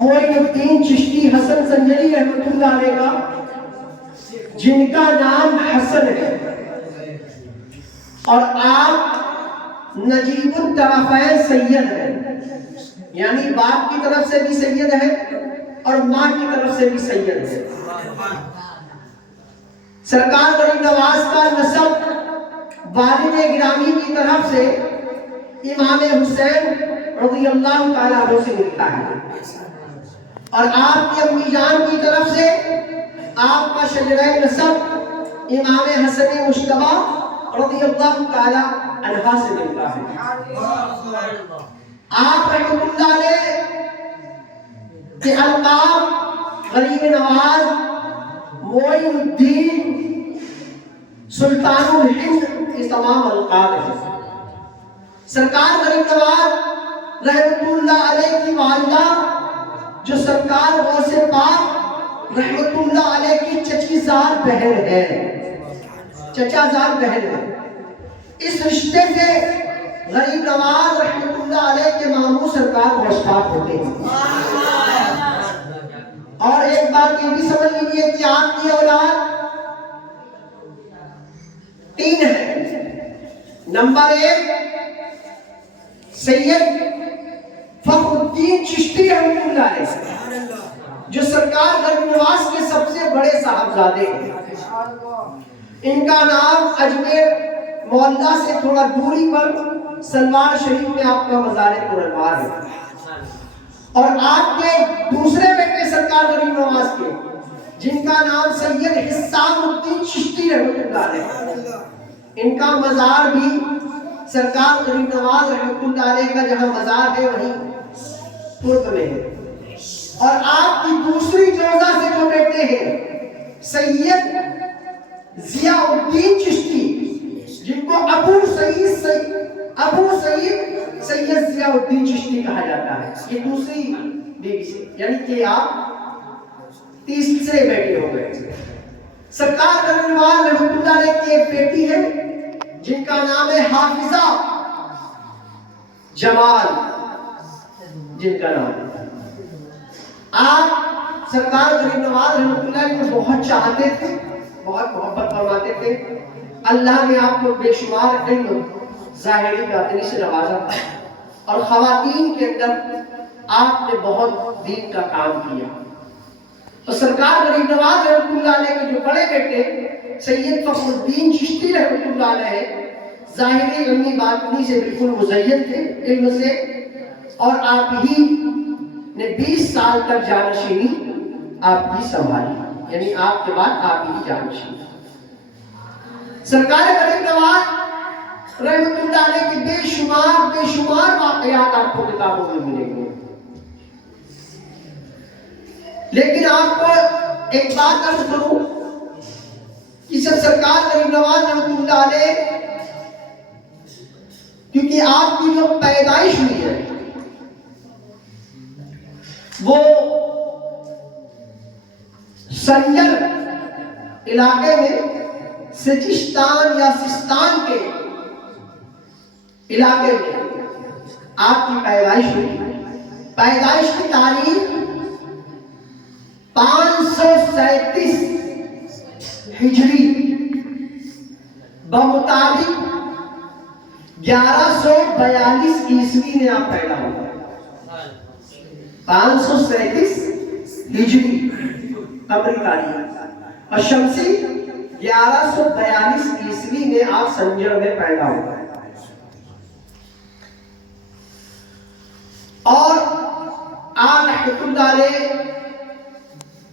معین الدین چشتی حسن زنجانی رحمۃ اللہ علیہ کا، جن کا نام حسن ہے، اور آپ نجیب الطرفین سید ہیں، یعنی باپ کی طرف سے بھی سید ہے اور ماں کی طرف سے بھی سید ہے۔ سرکار غریب نواز کا نسب والد گرامی کی طرف سے امام حسین رضی اللہ تعالیٰ عنہ سے ملتا ہے، اور آپ کی امی جان کی طرف سے آپ کا شجرہ نسب امام حسن مجتبی رضی اللہ تعالیٰ عنہ سے ملتا ہے۔ آپ رحمۃ اللہ علیہ کے القاب غریب نواز، معین الدین، سلطان الہند، یہ تمام القاب ہیں۔ سرکار غریب نواز رحمۃ اللہ علیہ کی والدہ جو سرکار غوث پاک رحمۃ اللہ علیہ کی چچی زاد بہن ہے، چچا زاد بہن ہے، اس رشتے سے غریب نواز رحمۃ اللہ علیہ کے ماموں سرکار غوث پاک ہوتے ہیں۔ اور ایک بات یہ بھی سمجھ لیجیے کہ آپ کی اولاد 3 ہے۔ نمبر 1 سید فخر الدین چشتی رحمۃ اللہ علیہ، جو سرکار غریب نواز کے سب سے بڑے صاحبزادے ہیں۔ ان کا نام اجمیر محلہ سے تھوڑا دوری پر سلوار شریف میں آپ کا مزار پرانوار ہے۔ اور آپ کے دوسرے بیٹے سرکار غریب نواز کے، جن کا نام سید حسام الدین چشتی رحمۃ اللہ علیہ، ان کا مزار بھی سرکار غریب نواز رحمۃ اللہ علیہ کا جہاں مزار ہے وہیں ترک میں ہے۔ اور آپ کی دوسری جوزہ سے جو بیٹے ہیں سید ضیاء الدین چشتی، جن کو ابو سعید سید ضیاء الدین چشتی کہا جاتا ہے، یہ دوسری بیوی سے، یعنی کہ آپ تیسرے بیٹے ہو گئے۔ سرکار غریب نواز رحمۃ اللہ علیہ کی ایک بیٹی ہے جن کا نام ہے حافظہ جمال، جن کا نام ہے۔ آپ سرکار غریب نواز رحمۃ اللہ علیہ کو بہت چاہتے تھے، بہت محبت فرماتے تھے۔ اللہ نے آپ کو بے شمار علم ظاہری باطنی سے نوازا تھا، اور خواتین کے اندر آپ نے بہت دین کا کام کیا۔ اور سرکار غریب نواز رحمۃ اللہ علیہ کے جو بڑے بیٹے سید فخر الدین چشتی رحمۃ اللہ علیہ ظاہری علمی باطنی سے بالکل مزین تھے علم سے، اور آپ ہی نے 20 سال تک جانشینی آپ کی سنبھالی، یعنی آپ کے بعد آپ ہی جانشین۔ سرکار غریب نواز رحمۃ اللہ علیہ کے بے شمار واقعات آپ کو کتابوں میں ملیں گے، لیکن آپ کو ایک بات عرض کروں کہ جب سرکار غریب نواز رحمۃ اللہ علیہ، کیونکہ آپ کی جو پیدائش ہوئی ہے وہ سنجل علاقے میں سجستان یا سستان کے علاقے میں آپ کی پیدائش ہوئی۔ پیدائش کی تاریخ 537 ہجری بمطابق 1142 عیسوی میں آپ پیدا ہوئے۔ 537 ہجری قمری تاریخ اور شمسی 1142 عیسوی میں آپ سنجر میں پیدا ہوئے۔ اور آپ رحمۃ اللہ علیہ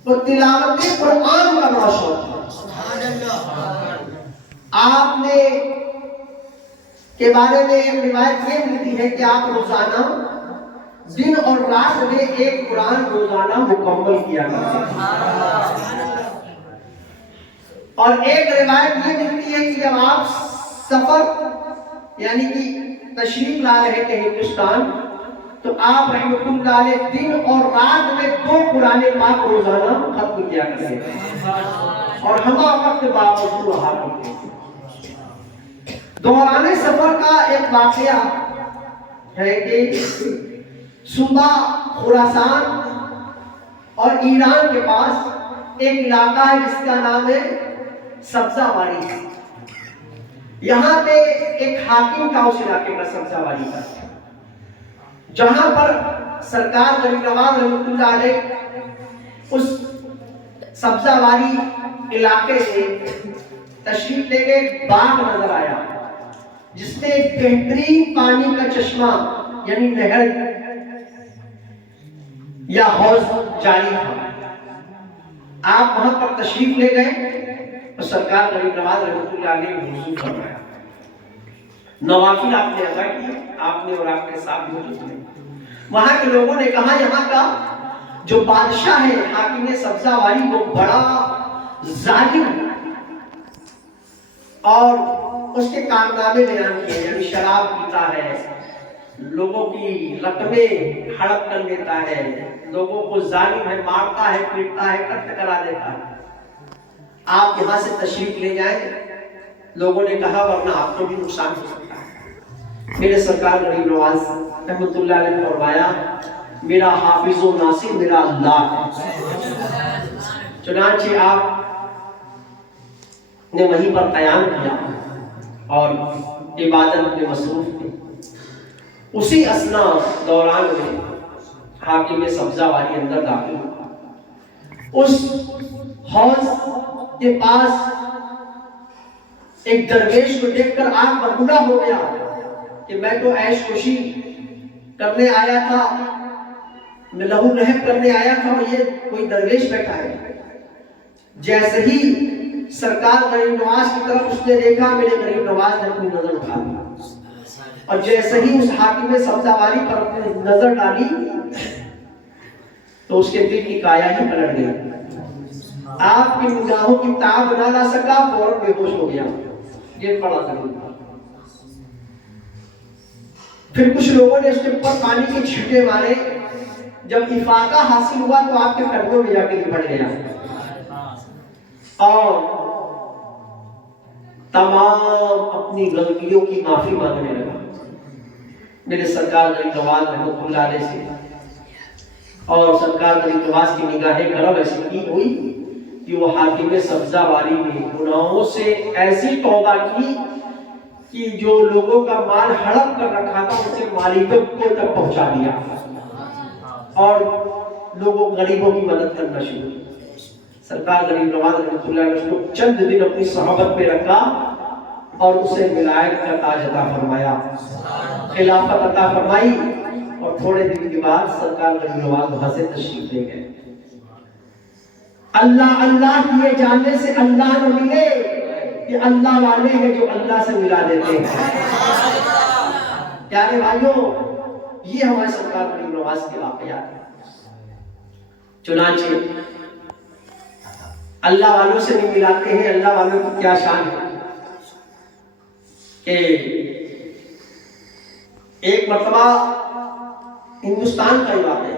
کو تلاوت قرآن کا بڑا شوق تھا۔ آپ نے کے بارے میں ایک روایت یہ ملتی ہے کہ آپ روزانہ دن اور رات میں ایک قرآن روزانہ مکمل کیا کرتے تھے۔ اور ایک روایت یہ ملتی ہے کہ جب آپ سفر یعنی کہ تشریف لا رہے تھے ہندوستان، تو آپ رحمۃ اللہ علیہ دن اور رات میں 2 قرآن پاک روزانہ ختم کیا کرتے تھے، اور ہمہ وقت باوجود رہا کرتے تھے۔ دوران سفر کا ایک واقعہ ہے کہ صوبہ خراسان اور ایران کے پاس ایک علاقہ ہے جس کا نام ہے سبزہ واری. یہاں پہ ایک حاکم تھا اس علاقے کا سبزہ واری کا, جہاں پر سرکار غریب نواز رحمۃ اللہ علیہ اس سبزہ واری علاقے سے تشریف لے کے ایک باغ نظر آیا جس میں ایک بہترین پانی کا چشمہ یعنی نہر یا حوض جاری تھا. آپ وہاں پر تشریف لے گئے اور سرکار غریب نواز رحمۃ اللہ علیہ نے وضو فرمایا, نوافل آپ نے ادا کیے, آپ نے اور آپ کے ساتھ موجود تھے. وہاں کے لوگوں نے کہا یہاں کا جو بادشاہ ہے حاکم سبزہ واری وہ بڑا ظالم اور اس کے کارنامے بیان کیے, یعنی شراب پیتا ہے, لوگوں کی رقمیں ہڑپ کر لیتا ہے, لوگوں کو ظالم ہے, مارتا ہے, پیٹتا ہے, قتل کرا دیتا ہے. آپ یہاں سے تشریف لے جائیں. لوگوں نے کہا ورنہ آپ کو بھی نقصان ہو سکتا ہے. میرے سرکار غریب نواز رحمۃ اللہ علیہ نے فرمایا میرا حافظ و ناصر میرا اللہ ہے. چنانچہ آپ نے وہیں پر قیام کیا اور عبادت میں مصروف تھے. اسی اثنا دوران میں حاکم سبزہ واری اندر داخل ہوا. اس حوض کے پاس ایک درویش کو دیکھ کر آنکھ بگولا ہو گیا کہ میں تو عیش خوشی کرنے آیا تھا, میں لہو لہب کرنے آیا تھا, اور یہ کوئی درویش بیٹھا ہے. جیسے ہی سرکار غریب نواز کی طرف اس نے دیکھا, میرے غریب نواز نے اپنی نظر اٹھا لی, اور جیسے ہی اس حاکم سبزہ واری پر اپنی نظر ڈالی تو اس کے دل کی کایا ہی پلٹ گئی. آپ کی نگاہوں کی تاب نہ لا سکا, فوراً بے ہوش ہو گیا, گر پڑا زمین پر. پھر کچھ لوگوں نے اس کے اوپر پانی کے چھینٹے مارے. جب افاقہ حاصل ہوا تو آپ کے قدموں میں جا کے لپٹ گیا اور تمام اپنی غلطیوں کی معافی مانگنے لگا. میرے سرکار غریب نواز رحمۃ اللہ علیہ سے اور سرکار غریب نواز کی نگاہیں کرم ایسی کی ہوئی کہ وہ حاکم سبزہ واری نے گناہوں سے ایسی توبہ کی کہ جو لوگوں کا مال ہڑپ کر رکھا تھا اسے مالکوں کو تک پہنچا دیا اور لوگوں غریبوں کی مدد کرنا شروع کی. سرکار غریب نواز رحمۃ اللہ نے اس کو چند دن اپنی صحبت میں رکھا اور اسے ولایت کا تاج عطا فرمایا, خلافت عطا فرمائی, اور تھوڑے دن کے بعد سرکار غریب نواز وہاں سے تشریف لے گئے. اللہ اللہ کیے جاننے سے اللہ نہ ملے, یہ اللہ والے ہیں جو اللہ سے ملا دیتے ہیں. پیارے بھائیوں, یہ ہمارے سرکار غریب نواز کے واقعات ہیں. چنانچہ اللہ والوں سے بھی ملاتے ہیں. اللہ والوں کی کیا شان ہے کہ ایک مرتبہ ہندوستان کا واقعہ ہے.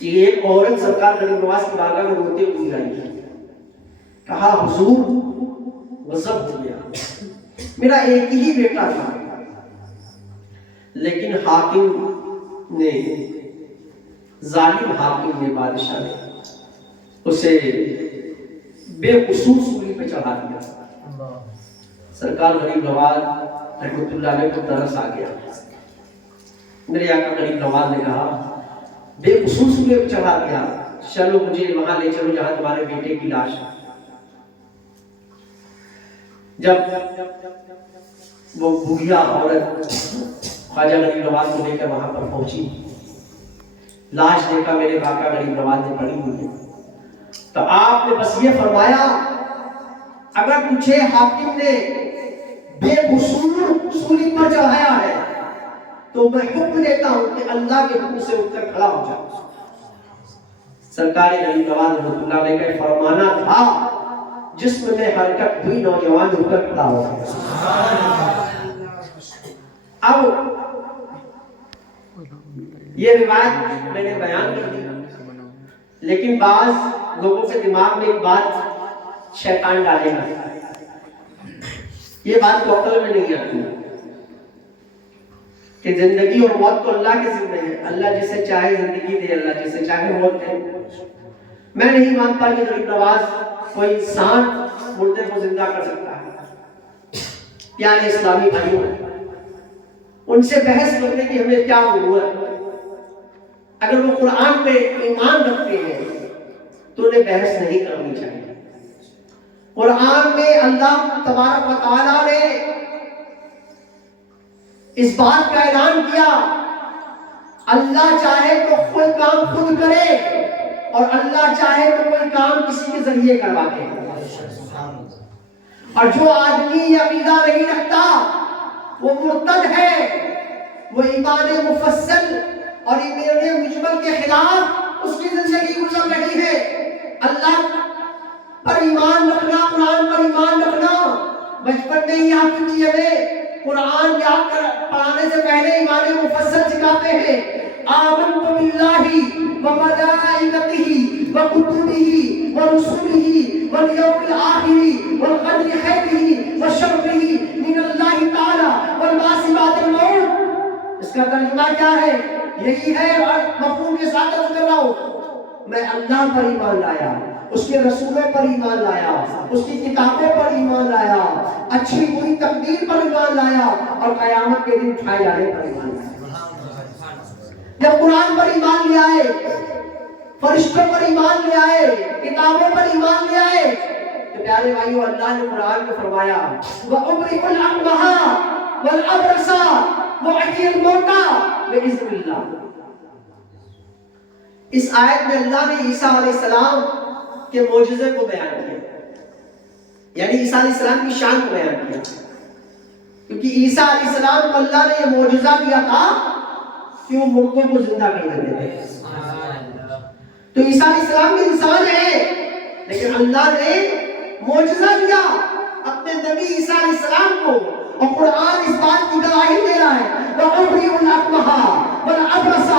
یہ ایک عورت سرکار غریب نواز کی بارگاہ میں روتے ہوئے آئی, کہا حضور غضب ہو گیا, میرا ایک ہی بیٹا تھا لیکن حاکم نے, ظالم حاکم نے, بادشاہ نے اسے بے قصور سولی پہ چڑھا دیا. سرکار غریب نواز رحمۃ اللہ علیہ کو ترس آ گیا. میرے آقا غریب نواز نے کہا بے قصور سولی پہ چڑھا دیا, چلو مجھے وہاں لے چلو جہاں تمہارے بیٹے کی لاش ہے. جب وہ بوڑھیا عورت خواجہ غریب نواز کو لے کر وہاں پر پہنچی, لاش دیکھا میرے آقا غریب نواز نے پڑی ہوئی ہے, تو آپ نے بس یہ فرمایا اگر تجھے حاکم نے بے قصور سولی پر چڑھایا ہے تو میں حکم دیتا ہوں کہ اللہ کے حکم سے اٹھ کر کھڑا ہو جا. سرکار غریب نواز رحمۃ اللہ علیہ کا فرمانا تھا جسم میں حرکت ہوئی, نوجوان اٹھ کر کھڑا ہو گیا. اب یہ روایت میں نے بیان کر دی, لیکن بعض لوگوں کے دماغ میں ایک بات شیطان ڈالے گا, یہ بات تو عقل میں نہیں آتی کہ زندگی اور موت تو اللہ کے ذمہ ہے. اللہ جسے چاہے زندگی دے, اللہ جسے چاہے موت دے. میں نہیں مانتا کہ غریب نواز کوئی انسان مردے کو زندہ کر سکتا ہے. پیارے اسلامی بھائیوں, ان سے بحث کرنے کی ہمیں کیا ضرورت ہے؟ اگر وہ قرآن پہ ایمان رکھتے ہیں تو انہیں بحث نہیں کرنی چاہیے. قرآن میں اللہ تبارک و تعالیٰ نے اس بات کا اعلان کیا, اللہ چاہے تو کوئی کام خود کرے اور اللہ چاہے تو کوئی کام کسی کے ذریعے کروا دے. اور جو آدمی یہ عقیدہ نہیں رکھتا وہ مرتد ہے, وہ ایمان مفصل اور ایمان مجمل کے خلاف اس کی زندگی گزر رہی ہے. اللہ پر ایمان رکھنا, قرآن پر ایمان رکھنا, بچپن میں ہی آپ کی ہمیں قرآن یاد پڑھانے سے پہلے ایمان مفصل سکھاتے ہیں. آمنت باللہ وملائکتہ وکتبہ ورسلہ والیوم الآخر والقدر خیرہ وشرہ من اللہ تعالی والبعث بعد الموت. اس کا ترجمہ کیا ہے؟ یہی ہے, مفہوم کے ساتھ عرض کر رہا ہوں. میں اللہ پر ایمان لایا, اس کے رسولوں پر ایمان لایا, اس کی کتابوں پر ایمان لایا, اچھی بری تقدیر پر ایمان لایا اور قیامت کے دن اٹھائے جانے پر ایمان لایا. جب قرآن پر ایمان لے آئے, فرشتوں پر ایمان لے آئے, کتابوں پر ایمان لے آئے, تو پیارے بھائیو اللہ نے قرآن میں فرمایا وَأُبْرِئُ الْأَكْمَحَ وَالْأَبْرَصَ وَأُحْيِي الْمَوْتَى بِإِذْنِ اللَّهِ. اس آیت میں اللہ نے عیسیٰ علیہ السلام کے معجزے کو بیان کیا, یعنی عیسیٰ علیہ السلام کی شان کو بیان کیا, کیونکہ عیسیٰ علیہ السلام کو اللہ نے یہ معجزہ دیا تھا کہ وہ مردوں کو زندہ کر دیتے تھے. تو عیسیٰ علیہ السلام بھی انسان ہے, لیکن اللہ نے معجزہ دیا اپنے نبی عیسیٰ علیہ السلام کو, اور قرآن اس بات کی گواہی دے رہا ہے وَأُبْرِئُ الْأَكْمَحَ وَالْأَبْرَصَ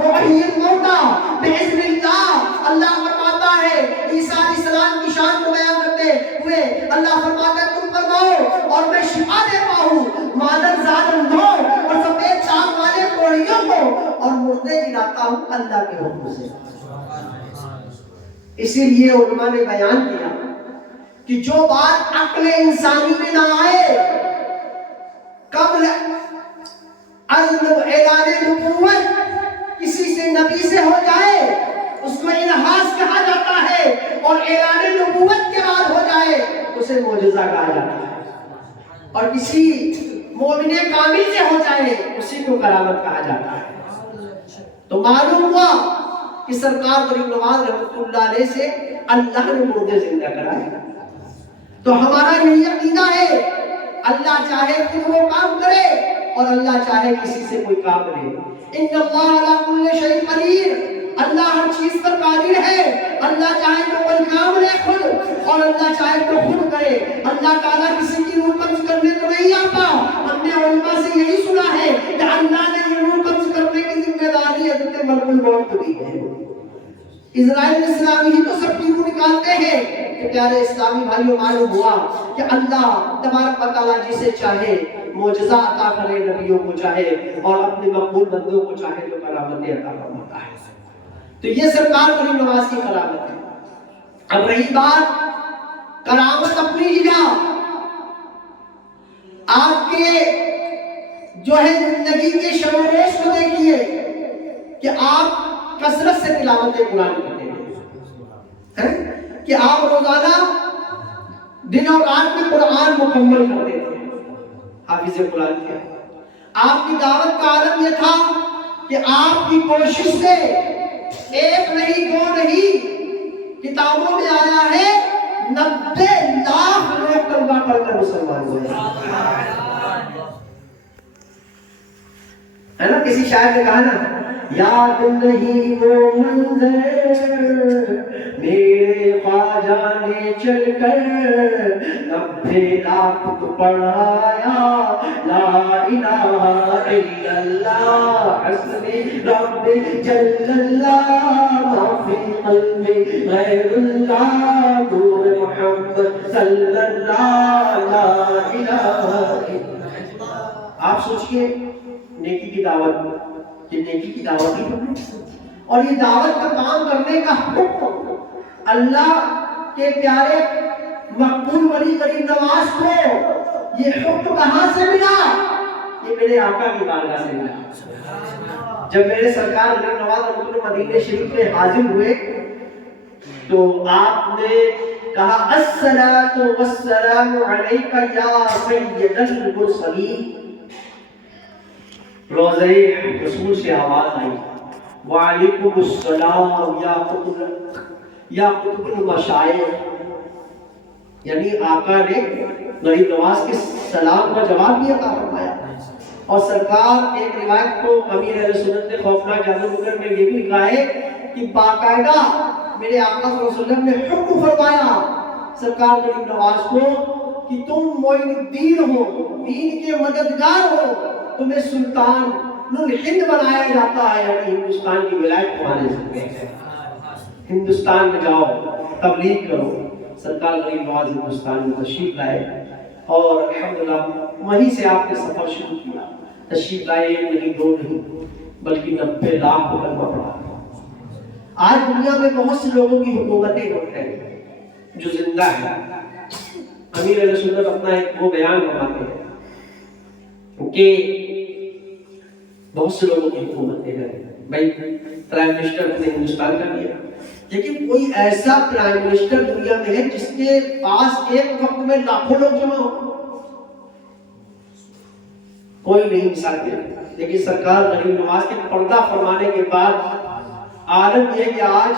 وَأُحْيِي الْمَوْتَى بِإِذْنِ اللَّهِ. اللہ فرماتا ہے عیسیٰ علیہ السلام کی شان کو بیان کرتے ہوئے, اللہ فرماتا ہے تم فرماؤ اور میں شفا دیتا ہوں مادر زاد اندھوں اور سفید چاک والے کوڑیوں کو, اور مردے گراتا ہوں اللہ کے حکم سے. اسی لیے علماء نے بیان کیا کہ جو بات عقل انسانی میں نہ آئے قبل اعلان نبوت کسی سے نبی سے ہو جائے اس کو الہاس کہا جاتا ہے, اور اعلان نبوت کے بعد ہو جائے اسے معجزہ کہا جاتا ہے, اور کسی مومن کامل سے ہو جائے اسی کو کرامت کہا جاتا ہے. تو معلوم ہوا کہ سرکار غریب نواز رحمۃ اللہ علیہ سے اللہ نے مردے زندہ کرائے. تو ہمارا یہی عقیدہ ہے, اللہ چاہے خود وہ کام کرے اور اللہ چاہے کسی سے کوئی کام کرے. ان اللہ علی کل شیء قدیر, اللہ ہر چیز پر قادر ہے. اللہ چاہے تو کوئی کام لے خود اور اللہ چاہے تو خود کرے. اللہ تعالیٰ کسی کی روح قبض کرنے کو نہیں آتا. ہم نے علماء سے یہی سنا ہے کہ اللہ نے یہ روح قبض کرنے کی ذمہ داری حضرت ملک الموت کو دی ہے. اسرائیل اسلامی ہی تو سب کی روح نکالتے ہیں. کہ پیارے اسلامی بھائیوں معلوم ہوا کہ اللہ تبارک و تعالیٰ جسے چاہے معجزہ عطا کرے نبیوں کو چاہے, اور اپنے مقبول بندوں کو چاہے تو کرامتیں عطا فرماتا ہے. تو یہ سرکار غریب نواز کی کرامت ہے. اب رہی بات کرامت اپنی جگہ, آپ کے جو ہے زندگی کے شب و روز کو دیکھیے کہ آپ کثرت سے تلاوت قرآن کرتے ہیں, کہ آپ روزانہ دن اور رات میں قرآن مکمل کرتے تھے, حافظ قرآن کیا. آپ کی دعوت کا عالم یہ تھا کہ آپ کی کوشش سے ایک نہیں دو نہیں, کتابوں میں آیا ہے 90 لاکھ لوگ کلمہ پڑھ کر مسلمان ہوئے ہے نا. کسی شاعر نے کہا نا, یاد نہیں وہ منظر میرے خواجہ نے چل کر 90 لاکھ کو پڑھایا, لا الہ الا اللہ حسبی ربی جل اللہ ما فی قلبی غیر اللہ نور محمد صلی اللہ لا الہ الا اللہ. آپ سوچئے نیکی کی دعوت، یہ نیکی کی دعوت ہی ہے، اور یہ دعوت کا کام کرنے کا حکم اللہ کے پیارے مقبول ولی غریب نواز کو یہ حکم کہاں سے ملا؟ یہ میرے آقا کی بارگاہ سے ملا۔ جب میرے سرکار غریب نواز رحمۃ اللہ مدینہ شریف میں حاضر ہوئے تو آپ نے کہا الصلاۃ والسلام علیک یا سید المرسلین۔ روضہ رسول سے آواز آئی وعلیکم السلام یا قطب المشائخ، یعنی آقا نے غریب نواز کے سلام کا جواب بھی عطا فرمایا۔ اور سرکار ایک روایت کو امیر اہل سنت نے خوفناک جادو نگر میں یہ بھی لکھا ہے کہ باقاعدہ میرے آقا صلی اللہ علیہ وسلم نے حکم فرمایا سرکار غریب نواز کو کہ تم معین الدین ہو، دین کے مددگار ہو، تمہیں سلطان الہند بنایا جاتا ہے، یعنی ہندوستان کی ولایت تمہارے ذمہ ہے، ہندوستان میں جاؤ تبلیغ کرو۔ سرکار غریب نواز ہندوستان میں تشریف لائے اور الحمدللہ وہیں سے آپ نے سفر شروع کیا۔ تشریف لائے ایک نہیں دو نہیں بلکہ 90 لاکھ کو کلمہ پڑھا۔ آج دنیا میں بہت سے لوگوں کی حکومتیں ہوتے ہیں جو زندہ ہیں۔ امیر اہل سنت اپنا ایک وہ بیان فرماتے ہیں کہ بہت سے لوگوں کی حکومتیں ہیں، بھائی پرائم منسٹر نے ہندوستان کا لیا، لیکن کوئی ایسا پرائم منسٹر دنیا میں ہے جس کے پاس ایک وقت میں لاکھوں لوگ جمع ہو؟ کوئی نہیں مثال کے۔ لیکن سرکار غریب نواز کے پردہ فرمانے کے بعد عالم یہ کہ آج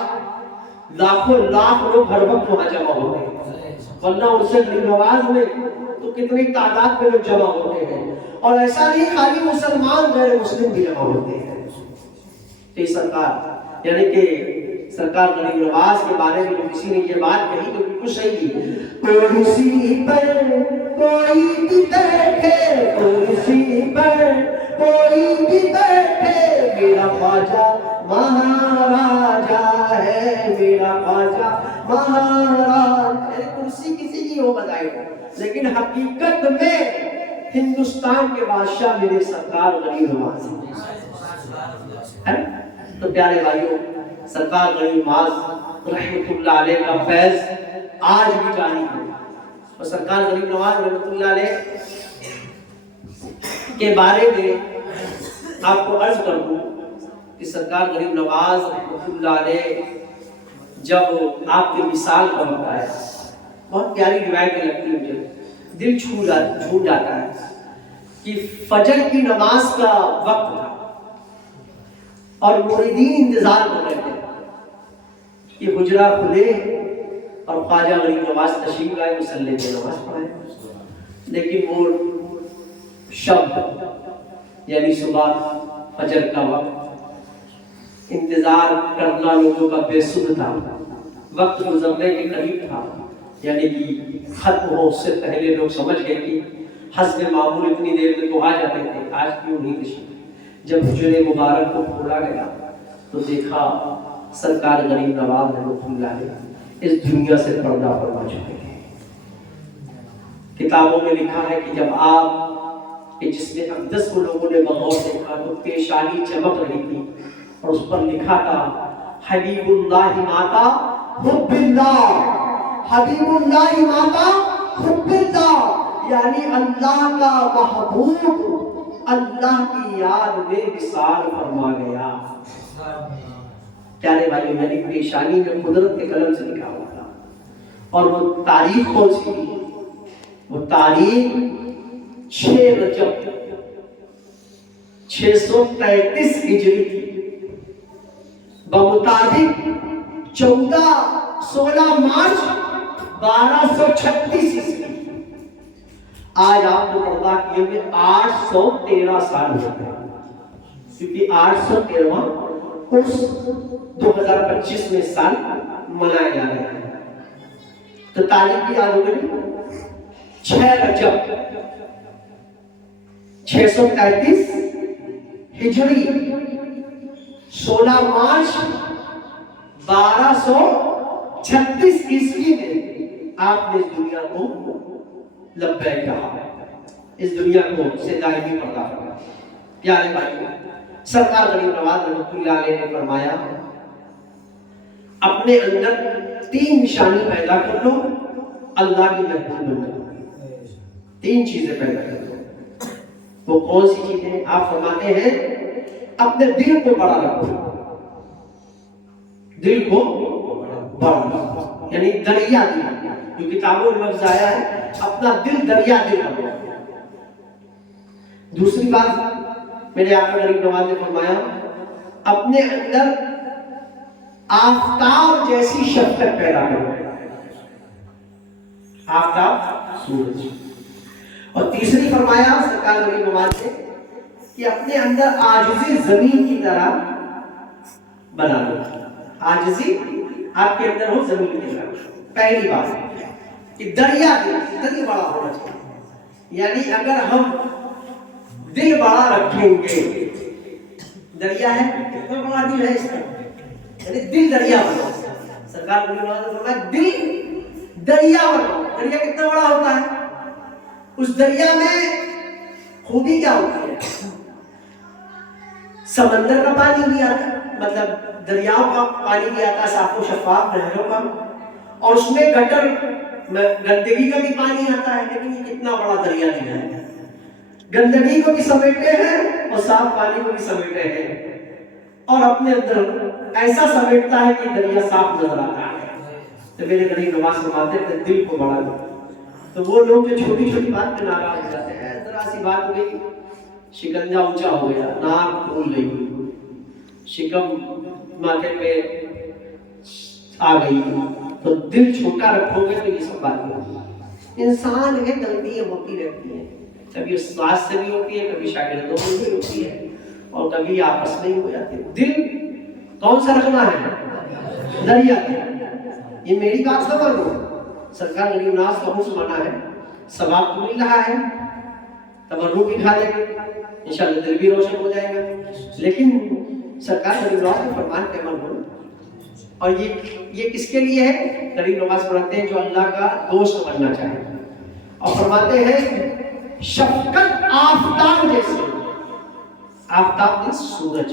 لاکھوں لاکھ لوگ ہر وقت وہاں جمع ہوتے ہیں، ورنہ ان سے غریب نواز میں تو کتنی تعداد میں لوگ جمع ہوتے ہیں۔ اور ایسا نہیں خالی مسلمان غیر مسلم بھی جمع ہوتے ہیں۔ تو سرکار یعنی کہ سرکار غریب نواز کے بارے میں کسی نے یہ بات کہی تو بالکل صحیح ہے، کرسی پر کوئی بھی بیٹھے، کرسی پر کوئی بھی بیٹھے، میرا خواجہ مہاراجا ہے، میرا خواجہ مہاراجا۔ کرسی کسی کی ہو بجائے، لیکن حقیقت میں ہندوستان کے بادشاہ میرے سرکار غریب نواز ہیں۔ تو پیارے بھائیوں، سرکار غریب نواز رحمۃ اللہ علیہ کا فیض آج بھی جاری ہے۔ اور سرکار غریب نواز رحمۃ اللہ علیہ کے بارے میں آپ کو عرض کر دوں کہ سرکار غریب نواز رحمۃ اللہ علیہ جب آپ کے مثال کا ہوتا ہے، بہت پیاری روایت لگتی ہے، مجھے دل چھو جاتا ہے کہ فجر کی نماز کا وقت تھا اور مریدین انتظار کر رہے تھے کہ حجرہ کھلے اور خواجہ غریب نواز تشریف لائے، مصلی پہ نماز پڑھائے۔ لیکن وہ شب یعنی صبح فجر کا وقت انتظار کرنا لوگوں کا بے سود تھا، وقت گزرنے کے قریب تھا، یعنی کہ ختم ہو اس سے پہلے لوگ سمجھ گئے کہ حسب معمول اتنی دیر میں تو آ جاتے تھے، آج کیوں نہیں تشریف۔ جب حجرے مبارک کو کھولا گیا تو دیکھا سرکار غریب نواز رحمۃ اللہ علیہ اس دنیا سے پردہ فرما چکے تھے۔ کتابوں میں لکھا ہے کہ جب آپ کے جسم اقدس کو لوگوں نے بغور دیکھا تو پیشانی چمک رہی تھی اور اس پر لکھا تھا حبیب اللہ ماتا حب اللہ، حبیب اللہ ماتا حب اللہ، یعنی اللہ کا محبوب اللہ کی یاد میں وصال فرما گیا۔ پیارے بھائیوں، یعنی پیشانی میں قدرت کے قلم سے لکھا ہوا تھا۔ اور وہ تاریخ کون سی تھی؟ وہ تاریخ 6 رجب 633 ہجری تھی، بمطابق 16 مارچ 1236 عیسوی۔ آج آپ کو پردہ کیے ہوئے 813 سال ہو گئے، کیونکہ 813واں اس 2025 میں سال منایا جا رہا ہے۔ تو تاریخ کی یاد ہو گئی 6 رجب 633 ہجری، 16 مارچ 1236 عیسوی میں آپ نے اس دنیا کو لبیک کہا، اس دنیا کو سے دائمی پردہ کرا۔ پیارے بھائی، سرکار غریب نواز رحمۃ اللہ علیہ نے فرمایا اپنے اندر 3 نشانی پیدا کر لو، اللہ کی محبوب بن جاؤ۔ 3 چیزیں پیدا کر لو۔ وہ کون سی چیزیں؟ آپ فرماتے ہیں اپنے دل کو بڑا رکھو، دل کو بڑا رکھو، یعنی دریا دل، جو کتابوں میں لفظ آیا ہے اپنا دل دریا دل بنو۔ دوسری بات میرے آقا غریب نواز نے فرمایا اپنے اندر آفتاب جیسی شفقت پیدا کرو، آفتاب سورج۔ اور تیسری فرمایا سرکار غریب نواز نے کہ اپنے اندر عاجزی زمین کی طرح بنا لو، عاجزی آپ کے اندر ہو زمین کی طرح۔ پہلی بات کہ دریا دل بڑا ہونا چاہیے، یعنی اگر ہم دل بڑا رکھیں گے، دریا ہے کتنا بڑا دل ہے اس کا، یعنی دل دریا بناؤ۔ سرکار نے فرمایا دل دریا بناؤ۔ دریا کتنا بڑا ہوتا ہے؟ اس دریا میں خوبی کیا ہوتی ہے؟ سمندر کا پانی بھی آتا ہے، مطلب دریاؤں کا پانی بھی آتا ہے، صاف و شفاف نہروں کا، اور اس میں گٹر گندگی کا بھی پانی آتا ہے، لیکن یہ کتنا بڑا دریا دیا ہے، گندگی کو بھی سمیٹے ہیں اور صاف پانی کو بھی سمیٹے ہیں، اور اپنے اندر ایسا سمیٹتا ہے کہ دریا صاف نظر آتا ہے۔ تو میرے غریب نواز فرماتے ہیں دل کو بڑا دو۔ تو وہ لوگ جو چھوٹی چھوٹی بات پہ ناراض ہو جاتے ہیں، ذرا سی بات ہو گئی شکنجا اونچا ہو گیا، ناک پھول گئی، شکم ماتھے پہ آ گئی، تو دل چھوٹا رکھو گے تو یہ سب باتیں ہوگی۔ انسان ہے، غلطیاں ہوتی رہتی ہیں، کبھی استاد سے بھی ہوتی ہے، کبھی شاگردوں میں بھی ہوتی ہے، اور کبھی آپس میں ہی ہو جاتی ہے۔ دل کون سا رکھنا ہے؟ دریا دل۔ یہ میری بات سمجھ لو، سرکار غریب نواز کا حکم مانا ہے، ثواب تو مل رہا ہے، تبرک بھی کھا لیں گے انشاءاللہ، دل بھی روشن ہو جائے گا، لیکن سرکار غریب نواز کے فرمان پہ عمل ہونا۔ اور یہ کس کے لیے ہے؟ غریب نواز فرماتے ہیں جو اللہ کا دوست بننا چاہے، اور فرماتے ہیں شفقت آفتاب جیسے، آفتاب کا سورج۔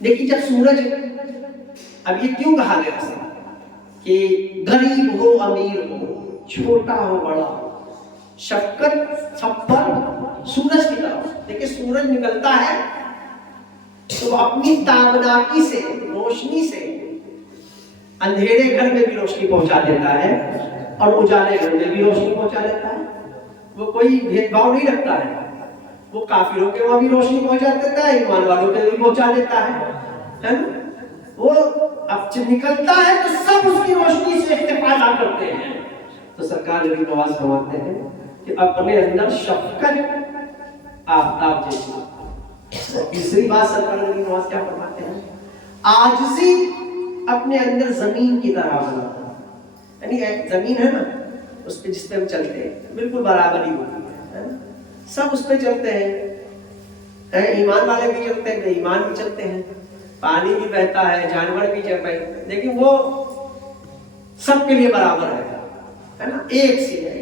لیکن جب سورج، اب یہ کیوں کہا گیا اسے کہ غریب ہو امیر ہو، چھوٹا ہو بڑا، شفقت سب پر سورج کی طرف۔ دیکھیں سورج نکلتا ہے تو اپنی تابناکی سے، روشنی سے اندھیرے گھر میں بھی روشنی پہنچا دیتا ہے، اور اجالے گھر میں بھی روشنی پہنچا دیتا ہے۔ وہ کوئی بھید بھاؤ نہیں رکھتا ہے، وہ کافروں کے وہاں بھی روشنی پہنچا دیتا ہے، ایمان والوں کے بھی پہنچا دیتا ہے۔ وہ اب جب نکلتا ہے تو سب اس کی روشنی سے استفادہ کرتے ہیں۔ تو سرکار غریب نواز فرماتے ہیں کہ اپنے اندر شفقت آفتاب جیسی۔ تیسری بات سرکار غریب نواز کیا فرماتے ہیں؟ عاجزی اپنے اندر زمین کی طرح بنا، یعنی ایک زمین ہے نا، اس پہ جس پہ ہم چلتے ہیں بالکل برابر ہی ہوتی ہے، سب اس پہ چلتے ہیں، ایمان والے بھی چلتے ہیں، بے ایمان بھی چلتے ہیں، پانی بھی بہتا ہے، جانور بھی چل رہے ہیں، لیکن وہ سب کے لیے برابر ہے نا، ایک سی ہے۔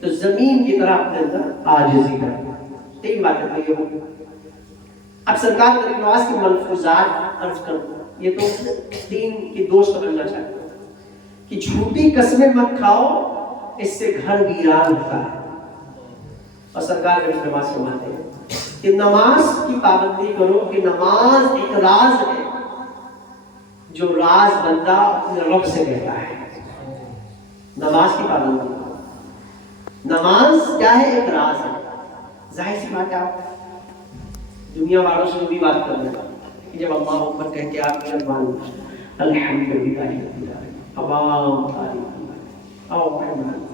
تو زمین کی طرح اپنے اندر عاجزی ہے۔ 3 باتیں تو یہ ہوگی۔ اب سرکار غریب نواز کی ملفوظات عرض کروں، یہ تو دین کی دوست بننا چاہتے ہیں کہ جھوٹی قسمیں مت کھاؤ، اس سے گھر ویران ہوتا ہے۔ اور سرکار غریب نواز فرماتے ہیں کہ نماز کی پابندی کرو، کہ نماز ایک راز ہے جو راز بندہ اپنے رب سے کہتا ہے۔ نماز کی پابندی، نماز کیا ہے؟ ایک راز ہے۔ ظاہر سی بات ہے آپ دنیا والوں سے بھی بات کر رہے ہیں کہ جب اللہ اکبر کہہ کے آپ شرمان الحمدللہ تمام تعریف او رحمان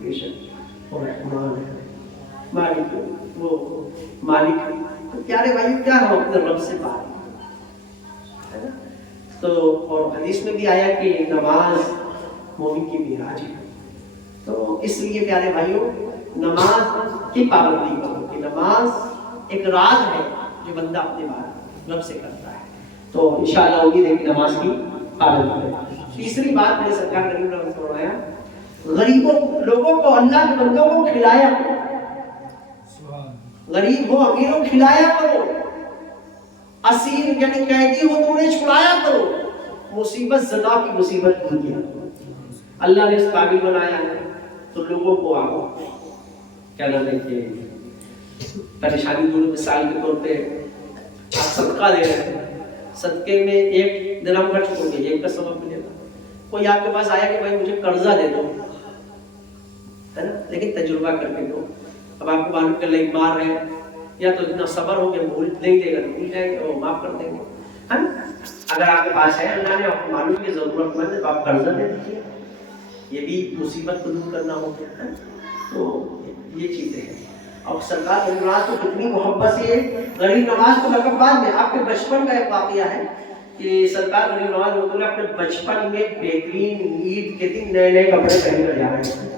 بے شک اور رحمان ہے مالک، وہ مالک ہے۔ تو پیارے بھائی کیا ہم اپنے رب سے بات ہے نا؟ تو اور حدیث میں بھی آیا کہ نماز مومن کی معراج ہے۔ تو اس لیے پیارے بھائیوں نماز کی پابندی کرو، کہ نماز ایک راز ہے جو بندہ اپنے رب سے کرتا ہے۔ تو انشاءاللہ امید ہے کہ نماز کی پابندی کرے۔ تیسری بات میں نے سرکار غریب نواز نے فرمایا غریبوں لوگوں کو، اللہ کے بندوں کو کھلایا کرو، غریب ہو امیر ہو کھلایا کرو، اسیر یعنی قیدی ہو تو انہیں چھڑایا کرو، مصیبت زدہ کی مصیبت دور کیا کرو۔ اللہ نے اس قابل بنایا ہے تو لوگوں کو آپ کیا نام ہے کہ پریشانی دور، مثال کے طور پہ آپ صدقہ دے رہے ہیں، صدقے میں 1 درہم خرچ کرو گے 1 کا ثواب ملے گا۔ کوئی آپ کے پاس آیا کہ بھائی مجھے قرضہ دے دو، ہے نا، لیکن تجربہ کر کے دو۔ اب آپ کو معلوم کہ اللہ مار رہے ہیں، یا تو اتنا صبر ہو کہ بھول نہیں دے گا تو بھول جائیں گے اور معاف کر دیں گے، ہے نا۔ اگر آپ کے پاس ہے، اللہ نے آپ کو معلوم کہ ضرورت مند ہے تو آپ قرضہ دے دیجیے، یہ بھی مصیبت کو دور کرنا ہو گیا ہے۔ تو یہ چیزیں ہیں۔ اور سرکار غریب نواز کو کتنی محبت سے غریب نواز کو لقب بعد میں آپ کے بچپن کا ایک واقعہ ہے کہ سرکار غریب نواز نے اپنے بچپن میں بہترین عید کے دن نئے نئے کپڑے پہن کر جا رہے تھے۔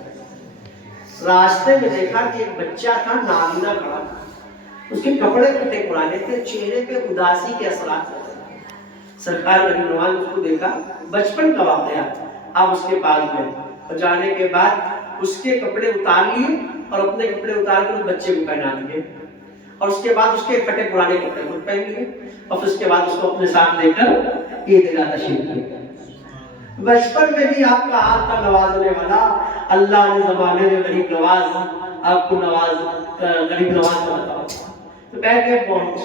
راستے میں دیکھا کہ ایک بچہ تھا نابینا کھڑا تھا، اس کے کپڑے کتنے پرانے تھے، چہرے پہ اداسی کے اثرات تھے۔ سرکار غریب نواز اس کو دیکھا، بچپن کا واقعہ، آپ اس کے پاس گئے اور جانے کے بعد اس کے کپڑے اتار لیے اور اپنے کپڑے اتار کر اس بچے کو پہنا دیے، اور اس کے بعد اس کے پھٹے پرانے کپڑے خود پہن لیے، اور پھر اس کے بعد اس کو اپنے ساتھ لے کر عیدگاہ تشریف لے گئے۔ بچپن میں بھی آپ کا ہاتھ تھا نوازنے والا، اللہ نے زمانے میں غریب نواز آپ کو غریب نواز بناتا۔ تو کہتے ہیں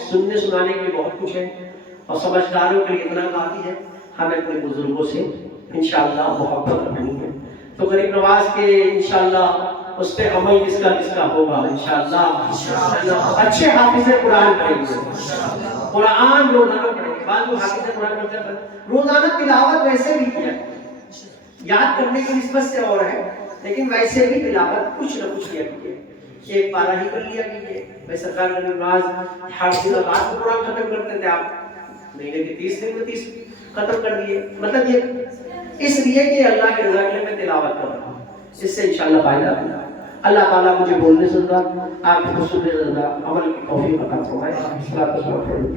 سننے سنانے کے لیے بہت کچھ ہے اور سمجھداروں کے لیے اتنا کافی ہے، ہمیں اپنے بزرگوں سے انشاءاللہ محبت رکھنی ہے۔ تو غریب نواز کے انشاءاللہ اس پہ عمل کس کا ہوگا انشاءاللہ۔ اچھے حافظ قرآن پڑھیں گے، قرآن روزانہ پڑھیں گے، بعض لوگ حافظ قرآن پڑھتے ہیں، روزانہ تلاوت ویسے بھی کیا یاد کرنے کی نسبت سے اور ہے، لیکن ویسے بھی تلاوت کچھ نہ کچھ کیا کیجیے، 1 پارہ ہی کر لیا کیجیے۔ بھائی سرکار غریب نواز حافظ رات کو قرآن ختم کرتے تھے، آپ مہینے کے 30 دن میں 30 ختم کر دیے، مطلب یہ اس لیے کہ اللہ کے رضا کے لیے میں تلاوت کر رہا ہوں، اس سے انشاءاللہ فائدہ ملا۔ اللہ تعالیٰ مجھے بولنے سے زیادہ آپ کو سننے سے زیادہ عمل کی توفیق عطا فرمائے۔